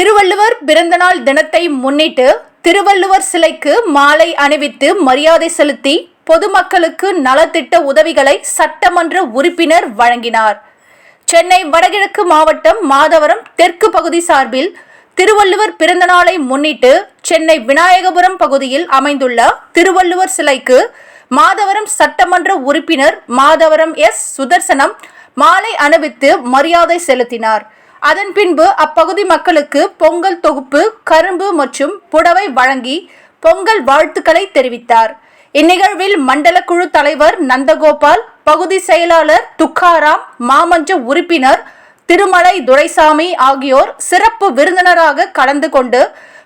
திருவள்ளுவர் பிறந்தநாள் தினத்தை முன்னிட்டு திருவள்ளுவர் சிலைக்கு மாலை அணிவித்து மரியாதை செலுத்தி பொதுமக்களுக்கு நலத்திட்ட உதவிகளை சட்டமன்ற உறுப்பினர் வழங்கினார். சென்னை வடகிழக்கு மாவட்டம் மாதவரம் தெற்கு பகுதி சார்பில் திருவள்ளுவர் பிறந்தநாளை முன்னிட்டு சென்னை விநாயகபுரம் பகுதியில் அமைந்துள்ள திருவள்ளுவர் சிலைக்கு மாதவரம் சட்டமன்ற உறுப்பினர் மாதவரம் எஸ் சுதர்சனம் மாலை அணிவித்து மரியாதை செலுத்தினார். அதன் பின்பு அப்பகுதி மக்களுக்கு பொங்கல் தொகுப்பு கரும்பு மற்றும் புடவை வழங்கி பொங்கல் வாழ்த்துக்களை தெரிவித்தார். இந்நிகழ்வில் மண்டல குழு தலைவர் நந்தகோபால் பகுதி செயலாளர் துக்காராம் மாமன்ற உறுப்பினர் திருமலை துரைசாமி ஆகியோர் சிறப்பு விருந்தினராக கலந்து கொண்டு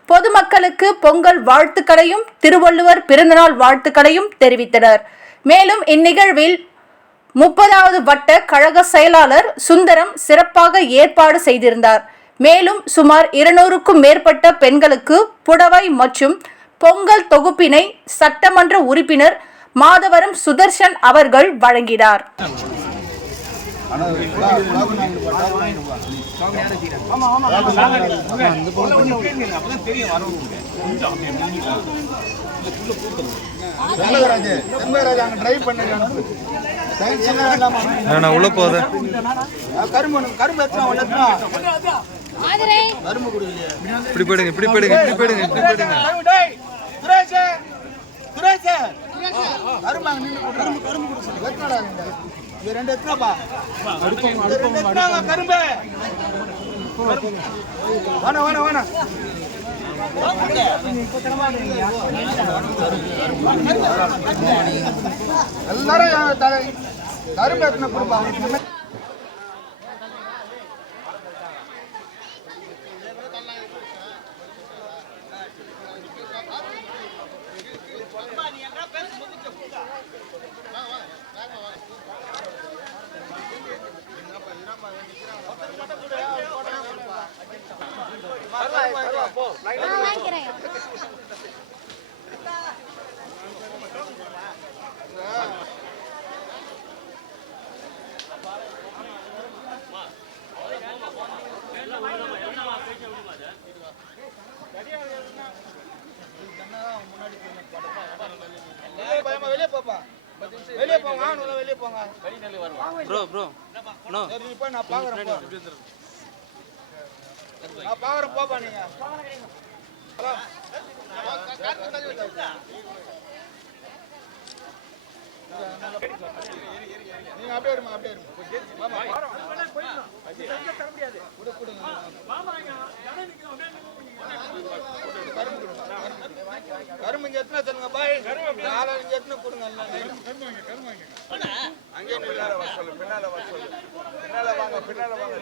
பொதுமக்களுக்கு பொங்கல் வாழ்த்துக்களையும் திருவள்ளுவர் பிறந்தநாள் வாழ்த்துக்களையும் தெரிவித்தனர். மேலும் இந்நிகழ்வில் முப்பதாவது வட்ட கழக செயலாளர் சுந்தரம் சிறப்பாக ஏற்பாடு செய்திருந்தார். மேலும் சுமார் இருநூறுக்கும் மேற்பட்ட பெண்களுக்கு புடவை மற்றும் பொங்கல் தொகுப்பினை சட்டமன்ற உறுப்பினர் மாதவரம் சுதர்ஷன் அவர்கள் வழங்கினார். பண்ணுங்க நான் உள்ள போதே கரும்பு கரும்பு எத்தனை எத்தனை கரும்பு கொடுக்கலையே இப்படி போயிடுங்க இப்படி போயிடுங்க இப்படி போயிடுங்க இப்படி போயிடுங்க. கரும்பு இது ரெண்டு எத்தனைப்பா ரெண்டு எத்தனைங்க கரும்பு. வேணா வேணா வேணா எல்லாரும் தலை- கரும்பு எத்தனை கொடுப்பா? வெளியே போப்பா வெளியே போங்க. வெளியே போங்க ப்ரோ ப்ரோ நான் பாக்குறேன் போ. நான் பாக்குறேன் போப்பா நீங்க ஹலோ. நீங்க அப்படியே இருமா அப்படியே இருமா வாமா. கொடு, கொடுங்க. கரும்பு இங்க எத்தனை தருங்க பாய் நாலு இங்க எத்தனை கொடுங்க. அங்கே நில்லாத வர சொல்லு பின்னால வர சொல்லு பின்னால வாங்க பின்னால வாங்க